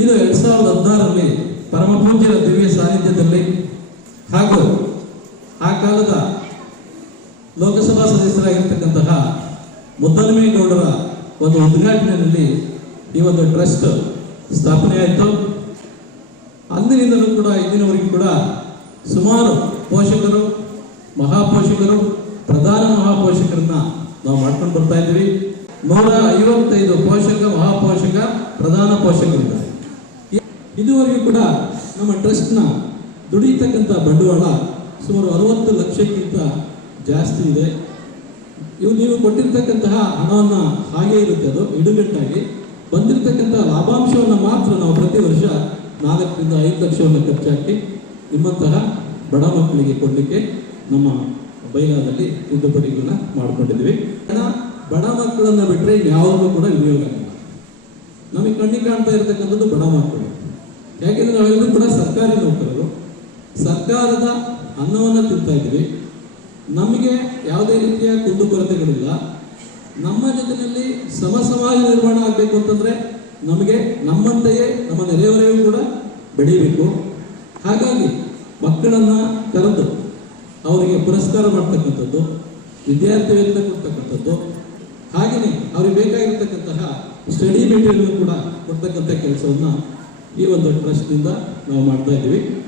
ಇದು 2016ರಲ್ಲಿ ಪರಮ ಪೂಜ್ಯರ ದಿವ್ಯ ಸಾನ್ನಿಧ್ಯದಲ್ಲಿ ಹಾಗೂ ಆ ಕಾಲದ ಲೋಕಸಭಾ ಸದಸ್ಯರಾಗಿರ್ತಕ್ಕಂತಹ ಮುದ್ದನಮೇಗೌಡರ ಒಂದು ಉದ್ಘಾಟನೆಯಲ್ಲಿ ಈ ಒಂದು ಟ್ರಸ್ಟ್ ಸ್ಥಾಪನೆ ಆಯಿತು. ಅಂದಿನಿಂದಲೂ ಕೂಡ ಇಂದಿನವರೆಗೂ ಕೂಡ ಸುಮಾರು ಪೋಷಕರು, ಮಹಾಪೋಷಕರು, ಪ್ರಧಾನ ಮಹಾಪೋಷಕರನ್ನ ನಾವು ಮಾಡ್ಕೊಂಡು ಬರ್ತಾ ಇದ್ದೀವಿ. 155 ಪೋಷಕ, ಮಹಾಪೋಷಕ, ಪ್ರಧಾನ ಪೋಷಕರಿದ್ದಾರೆ. ಇದುವರೆಗೂ ಕೂಡ ನಮ್ಮ ಟ್ರಸ್ಟ್ನ ದುಡಿತಕ್ಕಂಥ ಬಂಡವಾಳ ಸುಮಾರು 60 ಲಕ್ಷಕ್ಕಿಂತ ಜಾಸ್ತಿ ಇದೆ. ನೀವು ಕೊಟ್ಟಿರ್ತಕ್ಕಂತಹ ಹಣವನ್ನು ಹಾಗೇ ಇರುತ್ತೆ, ಅದು ಇಡುಗಟ್ಟಾಗಿ ಬಂದಿರತಕ್ಕಂಥ ಲಾಭಾಂಶವನ್ನು ಮಾತ್ರ ನಾವು ಪ್ರತಿ ವರ್ಷ 4 ರಿಂದ 5 ಲಕ್ಷವನ್ನು ಖರ್ಚಾಕಿ ನಿಮ್ಮಂತಹ ಬಡ ಮಕ್ಕಳಿಗೆ ಕೊಡಲಿಕ್ಕೆ ನಮ್ಮ ಬೈಲಾದಲ್ಲಿ ತಿದ್ದುಪಡಿಗಳನ್ನ ಮಾಡ್ಕೊಂಡಿದ್ವಿ. ಬಡ ಮಕ್ಕಳನ್ನ ಬಿಟ್ಟರೆ ಯಾವುದೂ ಕೂಡ ವಿನಿಯೋಗ ಇಲ್ಲ. ನಮಗೆ ಕಣ್ಣಿಗೆ ಕಾಣ್ತಾ ಇರತಕ್ಕಂಥದ್ದು ಬಡ ಮಕ್ಕಳು. ಯಾಕೆಂದ್ರೆ ನಾವೆಲ್ಲರೂ ಕೂಡ ಸರ್ಕಾರಿ ನೌಕರರು, ಸರ್ಕಾರದ ಅನ್ನವನ್ನು ತಿಂತಾ ಇದ್ದೀವಿ. ನಮಗೆ ಯಾವುದೇ ರೀತಿಯ ಕುಂದುಕೊರತೆಗಳಿಲ್ಲ. ನಮ್ಮ ಜೊತೆಯಲ್ಲಿ ಸಮಾಜ ನಿರ್ಮಾಣ ಆಗಬೇಕು ಅಂತಂದ್ರೆ ನಮಗೆ ನಮ್ಮಂತೆಯೇ ನಮ್ಮ ನೆರೆಯವರೆಗೂ ಕೂಡ ಬೆಳೀಬೇಕು. ಹಾಗಾಗಿ ಮಕ್ಕಳನ್ನ ಕರೆದು ಅವರಿಗೆ ಪುರಸ್ಕಾರ ಮಾಡ್ತಕ್ಕಂಥದ್ದು, ವಿದ್ಯಾರ್ಥಿ ವೇತನ ಕೊಡ್ತಕ್ಕಂಥದ್ದು, ಹಾಗೆಯೇ ಅವ್ರಿಗೆ ಬೇಕಾಗಿರ್ತಕ್ಕಂತಹ ಸ್ಟಡಿ ಮೆಟೀರಿಯಲ್ ಕೂಡ ಕೊಡ್ತಕ್ಕಂಥ ಕೆಲಸವನ್ನ ಈ ಒಂದು ಟ್ರಸ್ಟ್ನಿಂದ ನಾವು ಮಾಡ್ತಾ ಇದ್ದೀವಿ.